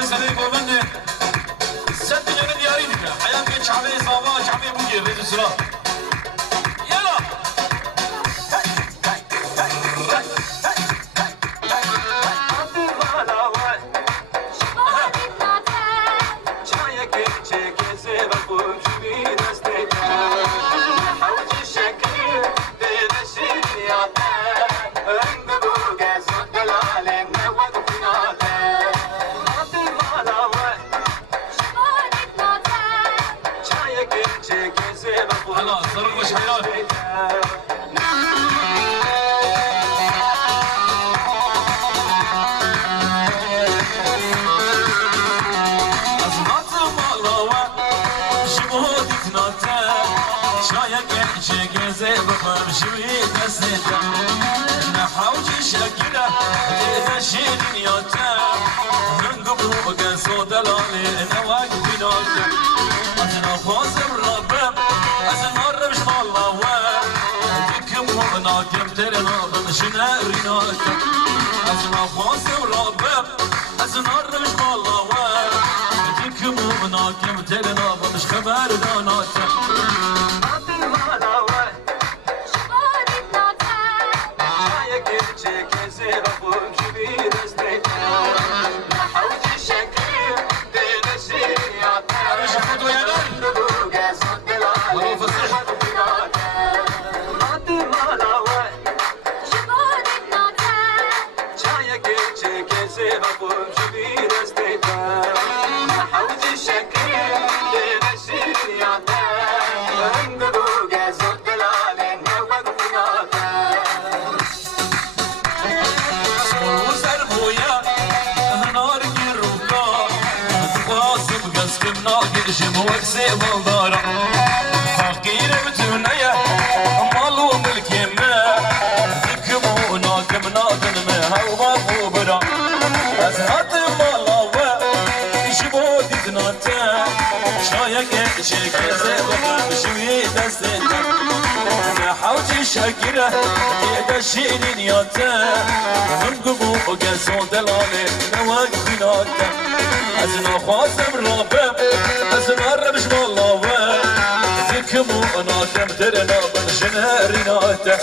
شعبي سنين قومني ست جنة ديارينك حياتك شعبي صابا شعبي بوجي ريز السلام يلا هلا صرف وش حيران أزمات مالوا شمودي تناتا شايك شيك زي بفر شوي تسيتا نحاوجي شكله إذا شيني ياتا ننقبو بقصو دلالي نواق بناتا أزنا خوازم ربم أزنا رمش مالوا ديكم وناكم ترنا بمشنا ريناتا أزنا خوازم ربم أزنا رمش مالوا ديكم وناكم ترنا بمش خبر داناتا جموك سيب الدارة فقير بتونية مالو ملك يمه ذكمو ناكم ناكم مها وبابو برا أزهات مالاوة يشبو ديتناتا شايك شيك زيبك شوي دستتا نحاوجي شاكرة يدا شيرين ياتا ننقبو قاسون دلالي نواق بناتا أزنا خواسم رابم أزنا رمش مالاوة ذكمو ناكم ترنا بنشنا ريناتا